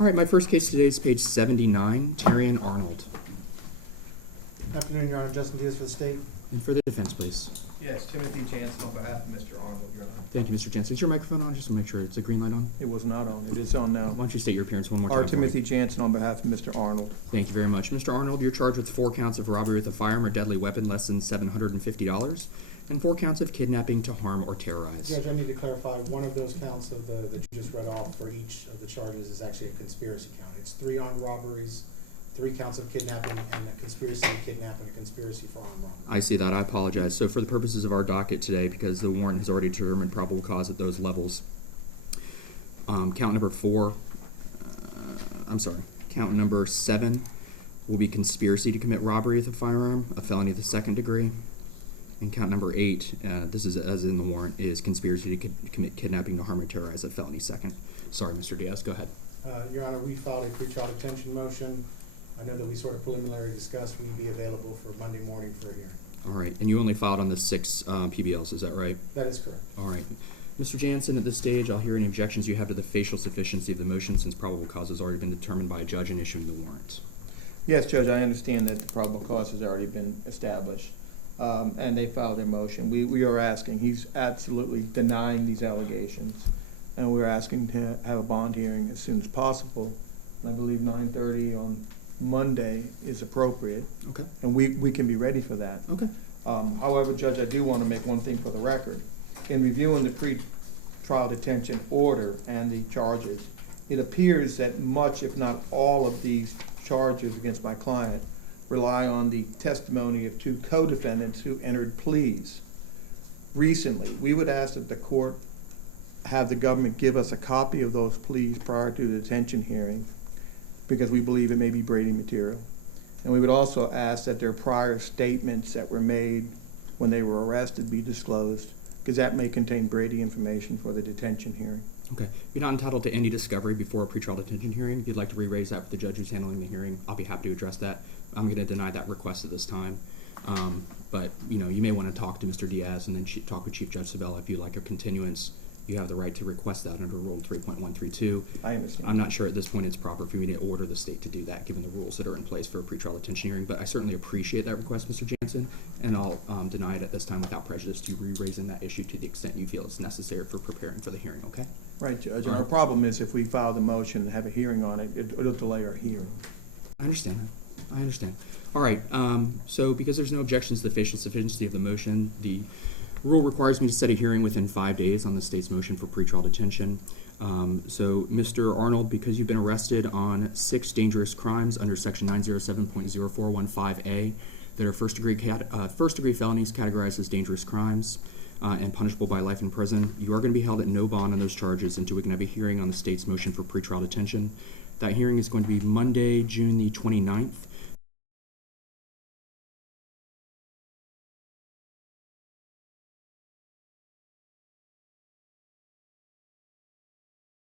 All right, my first case today is page 79, Terrion Arnold. Afternoon, Your Honor. Justin Diaz for the state. And for the defense, please. Yes, Timothy Jansen on behalf of Mr. Arnold, Your Honor. Thank you, Mr. Jansen. Is your microphone on, just to make sure it's a green light on? It was not on. It is on now. Why don't you state your appearance one more time? R. Timothy Jansen on behalf of Mr. Arnold. Thank you very much. Mr. Arnold, you're charged with 4 counts of robbery with a firearm or deadly weapon less than $750, and 4 counts of kidnapping to harm or terrorize. Judge, I need to clarify, one of those counts that you just read off for each of the charges is actually a conspiracy count. It's 3 armed robberies, 3 counts of kidnapping, and a conspiracy to kidnap and a conspiracy for armed robbery. I see that. I apologize. So for the purposes of our docket today, because the warrant has already determined probable cause at those levels, count number 7 will be conspiracy to commit robbery with a firearm, a felony of the 2nd degree. And count number 8, this is as in the warrant, is conspiracy to commit kidnapping to harm or terrorize, a felony 2nd. Sorry, Mr. Diaz, go ahead. Your Honor, we filed a pretrial detention motion. I know that we sort of preliminarily discussed we'd be available for Monday morning for a hearing. All right, and you only filed on the 6 PBLs, is that right? That is correct. All right. Mr. Jansen, at this stage, I'll hear any objections you have to the facial sufficiency of the motion, since probable cause has already been determined by a judge in issuing the warrant. Yes, Judge, I understand that the probable cause has already been established, and they filed their motion. We are asking, he's absolutely denying these allegations, and we're asking to have a bond hearing as soon as possible. And I believe 9:30 on Monday is appropriate. Okay. And we can be ready for that. Okay. However, Judge, I do want to make one thing for the record. In reviewing the pre-trial detention order and the charges, it appears that much, if not all, of these charges against my client rely on the testimony of 2 co-defendants who entered pleas recently. We would ask that the court have the government give us a copy of those pleas prior to the detention hearing, because we believe it may be Brady material. And we would also ask that their prior statements that were made when they were arrested be disclosed, because that may contain Brady information for the detention hearing. Okay. You're not entitled to any discovery before a pretrial detention hearing. If you'd like to re-raise that with the judge who's handling the hearing, I'll be happy to address that. I'm going to deny that request at this time. But, you may want to talk to Mr. Diaz and then talk with Chief Judge Sabella if you'd like a continuance. You have the right to request that under Rule 3.132. I understand. I'm not sure at this point it's proper for me to order the state to do that, given the rules that are in place for a pretrial detention hearing. But I certainly appreciate that request, Mr. Jansen, and I'll deny it at this time without prejudice to re-raising that issue to the extent you feel it's necessary for preparing for the hearing, okay? Right, Judge. And our problem is if we file the motion and have a hearing on it, it'll delay our hearing. I understand that. I understand. All right. So because there's no objections to the facial sufficiency of the motion, the rule requires me to set a hearing within 5 days on the state's motion for pretrial detention. So, Mr. Arnold, because you've been arrested on 6 dangerous crimes under Section 907.0415A that are first-degree felonies categorized as dangerous crimes and punishable by life in prison, you are going to be held at no bond on those charges until we can have a hearing on the state's motion for pretrial detention. That hearing is going to be Monday, June the 29th